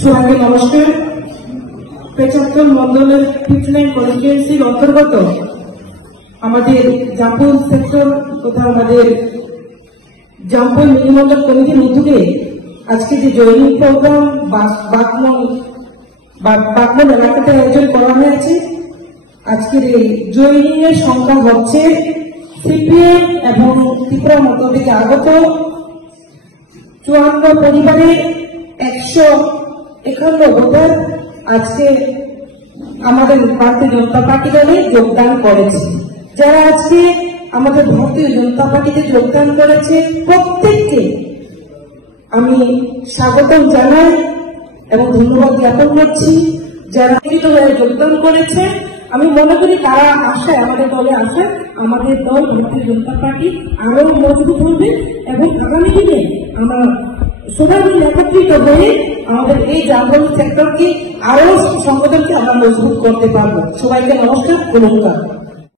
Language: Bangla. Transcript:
সবাইকে নমস্কার। পেচাত্তর মন্ডলের 59 কনস্টিটুয়েন্সির অন্তর্গত আমাদের জাম্পুল সেক্টর তথা আমাদের জাম্পুল মিনিমন্ডল কমিটির উদ্যোগে আজকে যে জয়নিং প্রোগ্রাম বাকমন এলাকাতে আয়োজন করা হয়েছে। আজকের এই জয়নিং এর সংখ্যা হচ্ছে সিপিএম এবং ত্রিপুরা মন্ডল থেকে আগত 54 পরিবারের 151 ভোটার আজকে আমাদের ভারতীয় জনতা পার্টি দলে যোগদান করেছে। যারা আজকে আমাদের ভারতীয় জনতা পার্টিতে যোগদান করেছে প্রত্যেককে আমি স্বাগতম জানাই এবং ধন্যবাদ জ্ঞাপন করছি। যারা যোগদান করেছে আমি মনে করি তারা আশায় আমাদের দলে আসে, আমাদের দল ভারতীয় জনতা পার্টি আরো মজবুত হবে এবং আগামী দিনে আমরা সবাই মিলে একত্রিত হয়ে আমাদের এই জাম্পুল সেক্টরকে আরো সংগঠনকে আমরা মজবুত করতে পারবো। সবাইকে নমস্কার, নমস্কার।